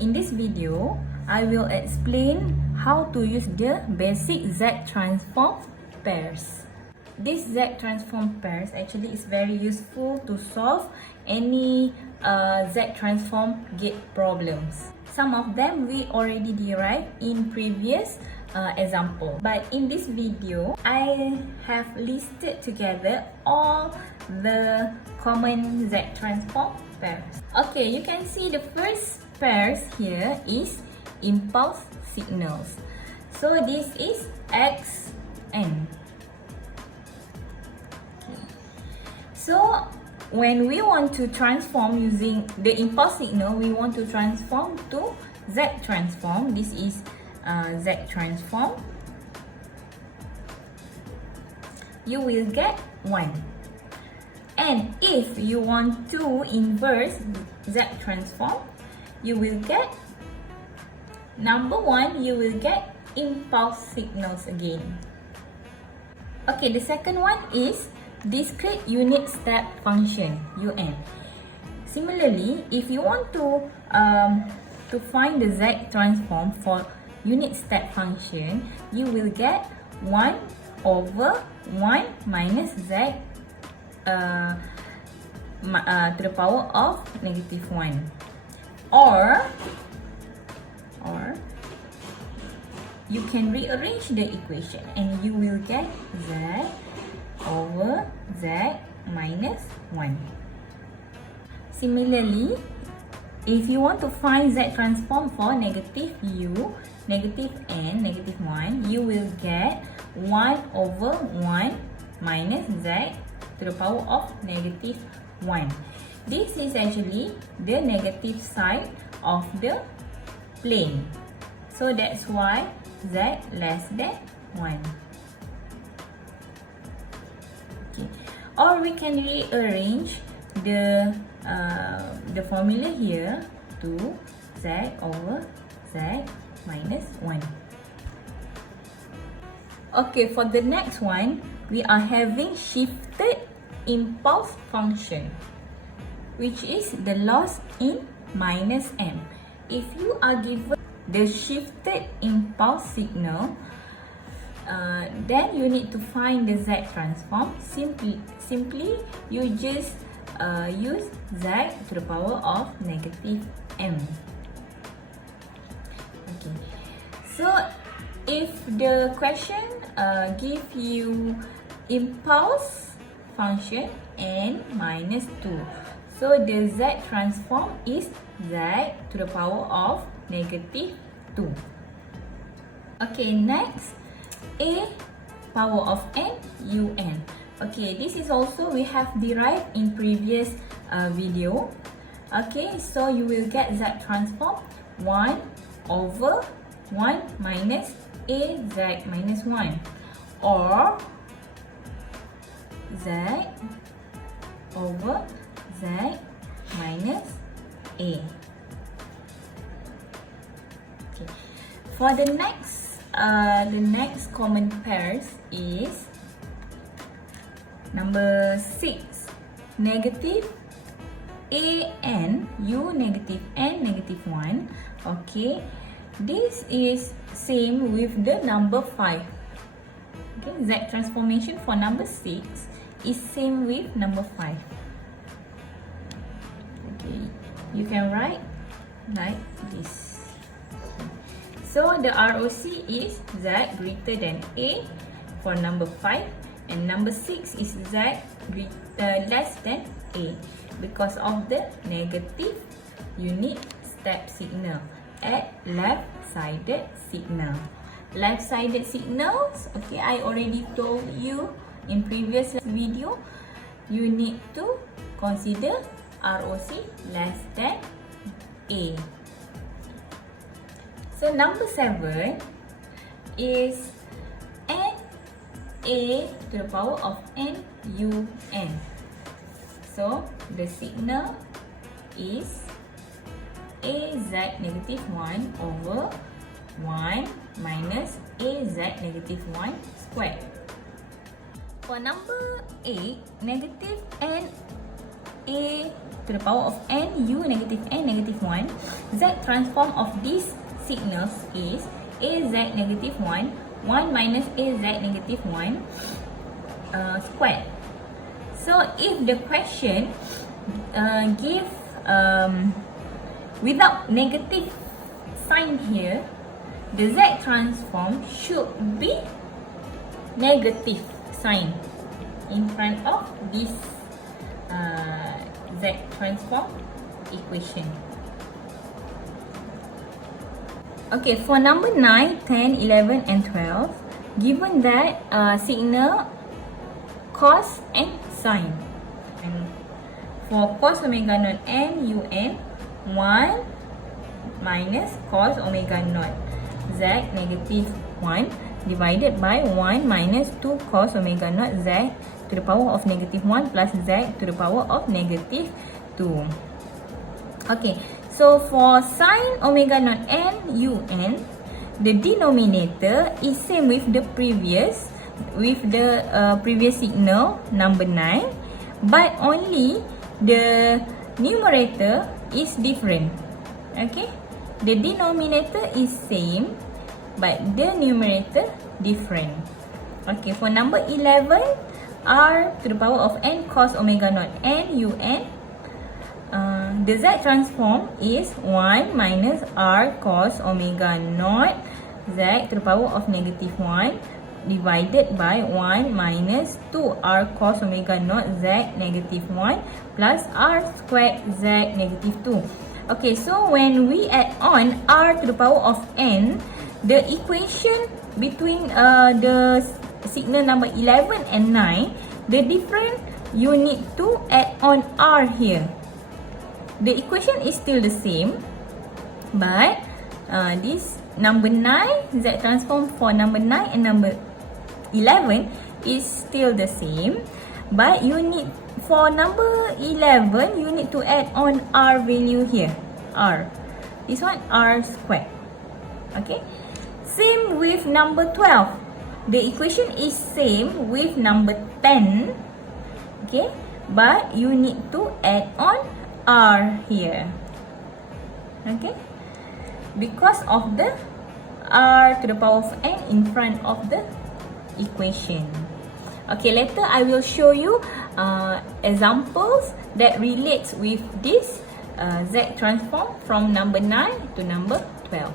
In this video, I will explain how to use the basic Z transform pairs. This Z transform pairs actually is very useful to solve any Z transform gate problems. Some of them we already derived in previous example. But in this video, I have listed together all the common Z transform pairs. Okay, you can see the first pairs here is impulse signals. So this is X, N. So when we want to transform using the impulse signal, we want to transform to Z transform. This is Z transform. You will get 1. And if you want to inverse Z transform, you will get number 1, you will get impulse signals again. Okay, the second one is discrete unit step function, UN. Similarly, if you want to find the Z transform for unit step function, you will get 1 over 1 minus Z to the power of negative 1. Or you can rearrange the equation and you will get Z over Z minus 1. Similarly, if you want to find Z transform for negative U, negative N, negative 1, you will get 1 over 1 minus Z to the power of negative 1. This is actually the negative side of the plane. So that's why Z less than 1. Okay. Or we can rearrange the formula here to Z over Z minus 1. Okay, for the next one, we are having shifted impulse function, which is the loss in minus M. If you are given the shifted impulse signal, then you need to find the Z transform. Simply you just use Z to the power of negative M. Okay. So if the question give you impulse function n minus 2, so the Z transform is Z to the power of negative 2. Okay, next, A power of n un. Okay, this is also we have derived in previous video. Okay, so you will get Z transform 1 over 1 minus A Z minus 1, or Z over Z minus A. Okay. For the next common pairs is number 6, negative AN, U negative N negative 1. Okay, this is same with the number 5. Okay, Z transformation for number 6 is same with number 5. Okay, you can write like this. So the ROC is Z greater than A for number 5, and number 6 is Z less than A because of the negative unit step signal at left-sided signal. Left-sided signals, okay, I already told you in previous video, you need to consider ROC less than A. So number 7 is N A to the power of N U N. So the signal is AZ negative 1 over 1 minus AZ negative 1 squared. For number 8, negative N a to the power of n u negative n negative 1, z transform of these signals is az negative 1 minus az negative 1 squared. So if the question give without negative sign here, the z transform should be negative sign in front of this z transform equation. Okay, for number 9, 10, 11 and 12, given that signal cos and sine, and for cos omega naught n un 1 minus cos omega naught z negative 1 divided by 1 minus 2 cos omega naught z to the power of negative 1 plus z to the power of negative 2. Okay, so for sine omega naught n un, the denominator is same with the previous signal number 9, but only the numerator is different. Okay, the denominator is same but the numerator different. Okay, for number 11, r to the power of n cos omega naught n un, the z transform is 1 minus r cos omega naught z to the power of negative 1 divided by 1 minus 2r cos omega naught z negative 1 plus r squared z negative 2. Okay, so when we add on r to the power of n, the equation between the signal number 11 and 9, the difference you need to add on r here. The equation is still the same, but this number 9, z transform for number 9 and number 11 is still the same, but you need, for number 11, you need to add on r value here, r. This one r squared. Okay, same with number 12. The equation is same with number 10. Okay, but you need to add on r here. Okay, because of the r to the power of n in front of the equation. Okay, later I will show you examples that relates with this z transform from number 9 to number 12.